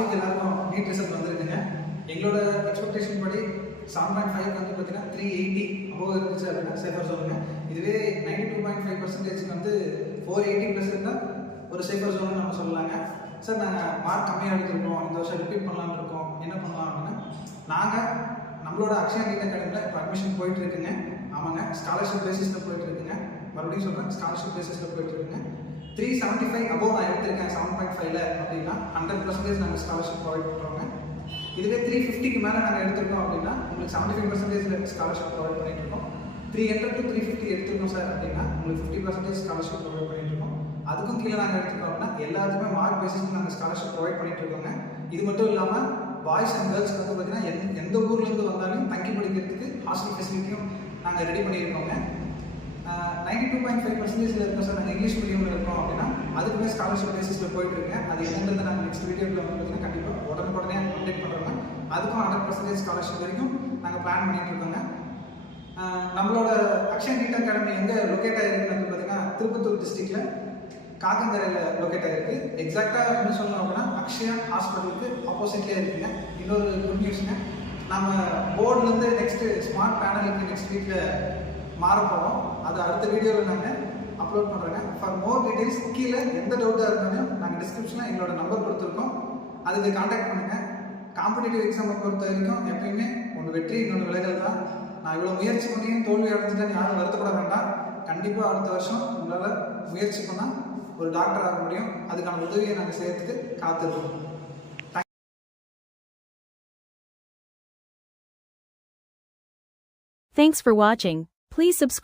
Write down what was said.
Week எல்லாருக்கும் NEET result வந்திருக்குங்க. எங்களோட எக்ஸ்பெக்டேஷன் படி 7.5 வந்து பார்த்தீங்கன்னா 380 அபோவ் இருந்துச்சு அப்படின்னா சேஃபர் ஜோனுங்க. இதுவே 92.5% வந்து 480 ப்ளஸ் இருந்தால் ஒரு சேஃபர் ஜோன் நம்ம சொல்லலாங்க. சார் நாங்கள் மார்க் கம்மியாக எடுத்துருக்கோம், இந்த வருஷம் ரிப்பீட் பண்ணலான்னு இருக்கோம், என்ன பண்ணலாம் அப்படின்னா நாங்கள் நம்மளோட அக்ஷயா நீட் அகாடமியில் இப்போ அட்மிஷன் போயிட்டு இருக்குங்க. ஆமாங்க, ஸ்காலர்ஷிப் பேசிஸில் போயிட்டு இருக்குங்க. மறுபடியும் சொல்கிறேன், ஸ்காலர்ஷிப் பேசிஸில் போயிட்டு இருக்குங்க. 375 அபோவ் நான் எடுத்திருக்கேன் 7.5ல அப்படின்னா 100% நாங்கள் ஸ்காலர்ஷிப் ப்ரொவைட் பண்ணுறோங்க. இதுவே 350க்கு மேலே நாங்கள் எடுத்திருக்கோம் அப்படின்னா உங்களுக்கு 75% ஸ்காலர்ஷிப் ப்ரொவைட் பண்ணிட்டு இருக்கோம். 300 to 350 எடுத்துருக்கோம் சார் அப்படின்னா உங்களுக்கு 50% ஸ்காலர்ஷிப் ப்ரொவைட் பண்ணிட்டு இருக்கோம். அதுக்கும் கீழே நாங்கள் எடுத்துக்கிறோம் அப்படின்னா எல்லாத்துக்குமே மார்க் பேசிஸ் நாங்கள் ஸ்காலர்ஷிப் ப்ரொவைட் பண்ணிட்டு இருக்கோங்க. இது மட்டும் இல்லாமல் பாய்ஸ் அண்ட் கேர்ள்ஸ்க்கு வந்து பார்த்தீங்கன்னா எந்த ஊர்லேருந்து வந்தாலும் தங்கி படிக்கிறதுக்கு ஹாஸ்டல் ஃபெசிலிட்டியும் நாங்கள் ரெடி பண்ணியிருக்கோங்க. 92.5% இருக்கோம் சார். நாங்கள் இங்கிலீஷ் மீடியமில் இருக்கோம் அப்படின்னா அதுக்குமே ஸ்காலர்ஷிப் பேசிஸில் போயிட்டு இருக்கேன். அது என்னன்றது நாங்கள் நெக்ஸ்ட் வீடியோவில் வந்து பார்த்தீங்கன்னா கண்டிப்பாக உடனே அப்டேட் பண்ணுறோங்க. அதுக்கும் 100% ஸ்காலர்ஷிப் வரைக்கும் நாங்கள் பிளான் பண்ணிட்டு இருக்கோங்க. நம்மளோட அக்ஷயா நீட் அகாடமி எங்கே லொக்கேட் ஆகிருக்குன்னு வந்து பார்த்தீங்கன்னா திருப்பத்தூர் டிஸ்ட்ரிக்டில் காக்கங்கரையில் லொக்கேட் ஆகிருக்கு. எக்ஸாக்டாக என்ன சொல்லணும் அப்படின்னா அக்ஷயா ஹாஸ்பிட்டலுக்கு ஆப்போசிட்லேயே இருக்குங்க. இன்னொரு குட் நியூஸுங்க, நம்ம போர்ட்லேருந்து நெக்ஸ்ட்டு ஸ்மார்ட் பேனலுக்கு நெக்ஸ்ட் வீக்கில் மாறப்போகிறோம். அது அடுத்த வீடியோவில் நாங்கள் அப்லோட் பண்ணுறேங்க. ஃபார் மோர் டீட்டெயில்ஸ் கீழே எந்த டவுட்டாக இருந்தாலும் நாங்கள் டிஸ்கிரிப்ஷனில் எங்களோட நம்பர் கொடுத்துருக்கோம், அதுக்கு கான்டாக்ட் பண்ணுங்கள். காம்படிட்டிவ் எக்ஸாமை பொறுத்த வரைக்கும் எப்பயுமே ஒன்று வெற்றி இன்னொன்று விலகல் தான். நான் இவ்வளோ முயற்சி பண்ணியும் தோல்வி அடைஞ்சிட்டேன்னு யாரும் வருத்தப்பட வேண்டாம். கண்டிப்பாக அடுத்த வருஷம் உங்களால் முயற்சி பண்ணால் ஒரு டாக்டர் ஆக முடியும். அதுக்கான உதவியை நாங்கள் செய்யறதுக்கு காத்திருக்கோம். Thanks for watching. Please subscribe.